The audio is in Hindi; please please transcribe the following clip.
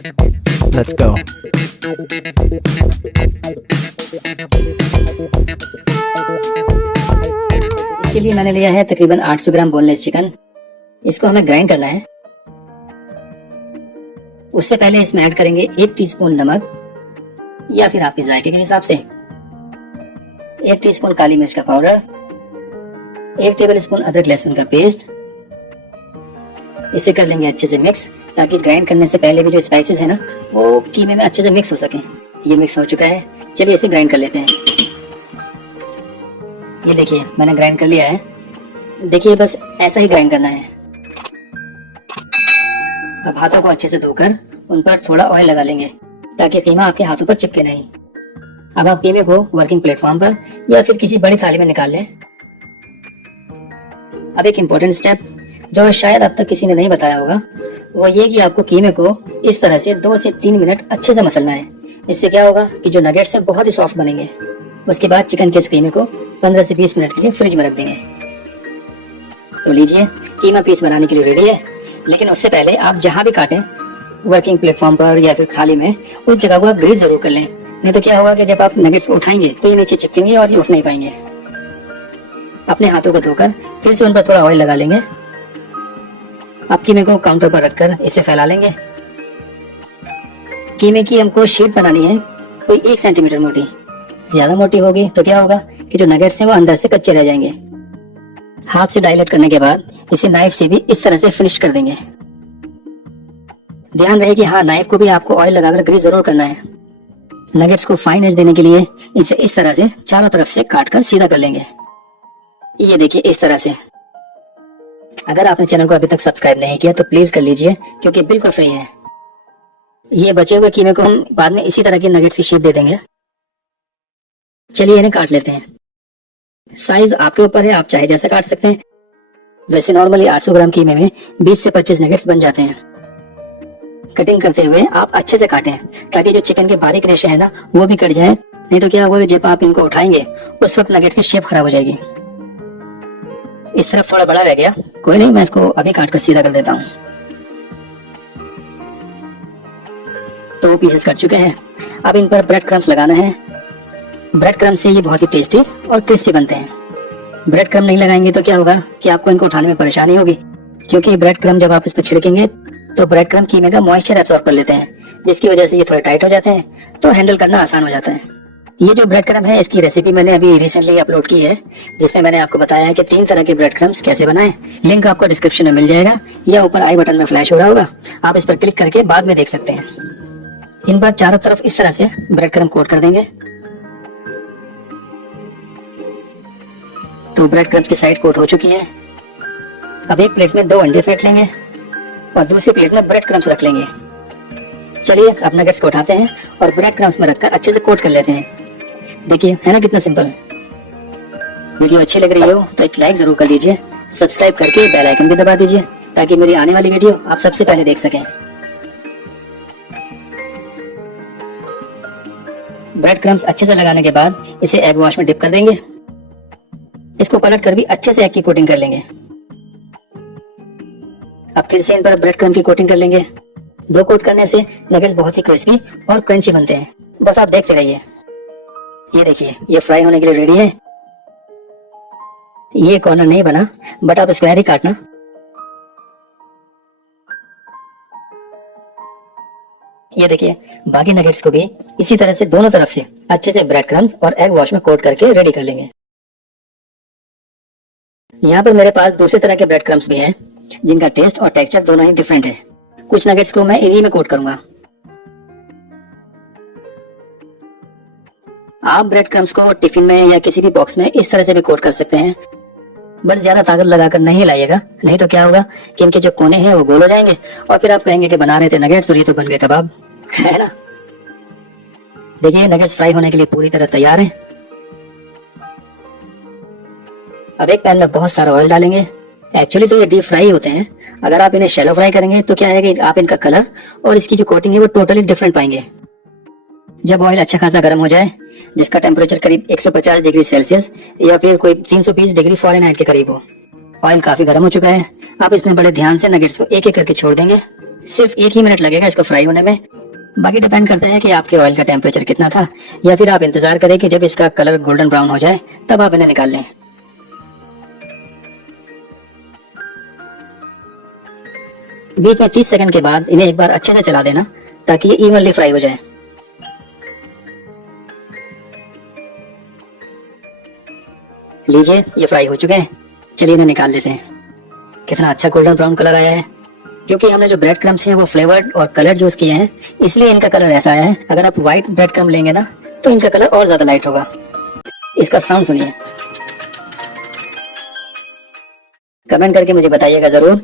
Let's go. इसके लिए मैंने लिया है तकरीबन 800 ग्राम बोनलेस चिकन। इसको हमें ग्राइंड करना है। उससे पहले इसमें ऐड करेंगे 1 टीस्पून नमक या फिर आपके जायके के हिसाब से, 1 टीस्पून काली मिर्च का पाउडर, 1 टेबलस्पून अदरक लहसुन का पेस्ट। इसे कर लेंगे अच्छे से मिक्स, ताकि ग्राइंड करने से पहले भी जो स्पाइसेस है ना वो कीमे में अच्छे से मिक्स हो सके। ये मिक्स हो चुका है, चलिए इसे ग्राइंड कर लेते हैं। ये देखिए मैंने ग्राइंड कर लिया है। देखिए बस ऐसा ही ग्राइंड करना है। अब हाथों को अच्छे से धोकर उन पर थोड़ा ऑयल लगा लेंगे, ताकि कीमा आपके हाथों पर चिपके नहीं। अब आप कीमे को वर्किंग प्लेटफॉर्म पर या फिर किसी बड़ी थाली में निकाल लें। अब एक इम्पोर्टेंट स्टेप जो शायद अब तक किसी ने नहीं बताया होगा, वो ये कि आपको कीमे को इस तरह से 2 से 3 मिनट अच्छे से मसलना है। इससे क्या होगा कि जो नगेट्स है बहुत ही सॉफ्ट बनेंगे। उसके बाद चिकन के इस कीमे को 15 से 20 मिनट के लिए फ्रिज में रख देंगे। तो लीजिए कीमा पीस बनाने के लिए रेडी है। लेकिन उससे पहले आप जहाँ भी काटें, वर्किंग प्लेटफॉर्म पर या फिर थाली में, उस जगह को आप ग्रीस जरूर कर लें। नहीं तो क्या होगा कि जब आप नगेट्स को उठाएंगे तो ये नीचे चिपकेंगे और ये उठ नहीं पाएंगे। अपने हाथों को धोकर फिर से उन पर थोड़ा ऑयल लगा लेंगे। अब कीमे को काउंटर पर रखकर इसे फैला लेंगे। कीमे की हमको शीट बनानी है कोई 1 सेंटीमीटर मोटी। ज्यादा मोटी होगी तो क्या होगा कि जो नगेट्स हैं वो अंदर से कच्चे रह जाएंगे। हाथ से डायलेट करने के बाद इसे नाइफ से भी इस तरह से फिनिश कर देंगे। ध्यान रहे कि हाँ, नाइफ को भी आपको ऑयल लगाकर ग्रीस जरूर करना है। नगेट्स को फाइन एज देने के लिए इसे इस तरह से चारों तरफ से काटकर सीधा कर लेंगे। ये देखिए इस तरह से। अगर आपने चैनल को अभी तक सब्सक्राइब नहीं किया तो प्लीज कर लीजिए, क्योंकि बिल्कुल फ्री है। ये बचे हुए कीमे को हम बाद में इसी तरह के नगेट्स की शेप दे देंगे। चलिए इन्हें काट लेते हैं। साइज आपके ऊपर है, आप चाहे जैसा काट सकते हैं। वैसे नॉर्मली 800 ग्राम कीमे में 20 से 25 नगेट्स बन जाते हैं। कटिंग करते हुए आप अच्छे से काटें, ताकि जो चिकन के बारीक रेशे है ना वो भी कट जाए। नहीं तो क्या होगा, जब आप इनको उठाएंगे उस वक्त नगेट्स की शेप खराब हो जाएगी। इस तरफ थोड़ा बड़ा रह गया, कोई नहीं, मैं इसको अभी काट कर सीधा कर देता हूँ। तो पीसेस कट चुके हैं। अब इन पर ब्रेड क्रम्स लगाना है। ब्रेड क्रम से ये बहुत ही टेस्टी और क्रिस्पी बनते हैं। ब्रेड क्रम नहीं लगाएंगे तो क्या होगा कि आपको इनको उठाने में परेशानी होगी, क्योंकि ब्रेड क्रम जब आप इस पर छिड़केंगे तो ब्रेड क्रम कीमे का मॉइस्चर एब्सॉर्ब कर लेते हैं, जिसकी वजह से ये थोड़े टाइट हो जाते हैं, तो हैंडल करना आसान हो जाता है। ये जो ब्रेड क्रम है इसकी रेसिपी मैंने अभी रिसेंटली अपलोड की है, जिसमें मैंने आपको बताया है कि 3 तरह के ब्रेड क्रम्स कैसे बनाएं। लिंक आपको डिस्क्रिप्शन में मिल जाएगा या ऊपर आई बटन में फ्लैश हो रहा होगा, आप इस पर क्लिक करके बाद में देख सकते हैं। इन पर चारों तरफ इस तरह से ब्रेड क्रम कोट कर देंगे। तो ब्रेड क्रम्स की साइड कोट हो चुकी है। अब एक प्लेट में 2 अंडे फेंट लेंगे और दूसरी प्लेट में ब्रेड क्रम्स रख लेंगे। चलिए अब नगेट्स को उठाते हैं और ब्रेड क्रम्स में रखकर अच्छे से कोट कर लेते हैं। देखिए है ना कितना सिंपल। वीडियो अच्छी लग रही हो तो एक लाइक जरूर कर दीजिए, सब्सक्राइब करके बेल आइकन भी दबा दीजिए, ताकि मेरी आने वाली वीडियो आप सबसे पहले देख सकें। ब्रेड क्रम्स अच्छे से लगाने के बाद इसे एग वॉश में डिप कर देंगे। इसको पलट कर भी अच्छे से एग की कोटिंग कर लेंगे। अब फिर से इन पर ब्रेड क्रम्स की कोटिंग कर लेंगे। 2 कोट करने से नगेट्स बहुत ही क्रिस्पी और क्रंची बनते हैं। बस आप देखते रहिए। ये देखिए ये फ्राई होने के लिए रेडी है। ये कॉर्नर नहीं बना, बट आप स्क्वायर ही काटना। ये देखिए बाकी नगेट्स को भी इसी तरह से दोनों तरफ से अच्छे से ब्रेड क्रम्स और एग वॉश में कोट करके रेडी कर लेंगे। यहाँ पर मेरे पास दूसरे तरह के ब्रेड क्रम्स भी हैं, जिनका टेस्ट और टेक्सचर दोनों ही डिफरेंट है। कुछ नगेट्स को मैं इन्हीं में कोट करूंगा। आप ब्रेड क्रम्स को टिफिन में या किसी भी बॉक्स में इस तरह से भी कोट कर सकते हैं, बट ज्यादा ताकत लगाकर नहीं लाइएगा, नहीं तो क्या होगा कि इनके जो कोने हैं वो गोल हो जाएंगे और फिर आप कहेंगे कि बना रहे थे नगेट्स और ये तो बन गए कबाब, है ना। देखिए नगेट्स फ्राई होने के लिए पूरी तरह तैयार हैं। अब एक पैन में बहुत सारा ऑयल डालेंगे। एक्चुअली तो ये डीप फ्राई होते हैं। अगर आप इन्हें शैलो फ्राई करेंगे तो क्या है कि आप इनका कलर और इसकी जो कोटिंग है वो टोटली डिफरेंट पाएंगे। जब ऑयल अच्छा खासा गर्म हो जाए, जिसका टेम्परेचर करीब 150 डिग्री सेल्सियस या फिर कोई 320 डिग्री फ़ारेनहाइट के करीब हो, ऑयल काफी गर्म हो चुका है। आप इसमें बड़े ध्यान से नगेट्स को एक एक करके छोड़ देंगे सिर्फ 1 ही मिनट लगेगा इसको फ्राई होने में। बाकी डिपेंड करता है कि आपके ऑयल का टेम्परेचर कितना था, या फिर आप इंतजार करें कि जब इसका कलर गोल्डन ब्राउन हो जाए तब आप इन्हें निकाल लें। बीच में 30 सेकंड के बाद इन्हें एक बार अच्छे से चला देना ताकि ये इवनली फ्राई हो जाए। लीजिए ये फ्राई हो चुके हैं, चलिए इन्हें निकाल लेते हैं। कितना अच्छा गोल्डन ब्राउन कलर आया है, क्योंकि हमने जो ब्रेड क्रम्स हैं वो फ्लेवर्ड और कलर यूज किए हैं, इसलिए इनका कलर ऐसा आया है। अगर आप व्हाइट ब्रेड क्रम्ब लेंगे ना तो इनका कलर और ज्यादा लाइट होगा। इसका साउंड सुनिए। कमेंट करके मुझे बताइएगा जरूर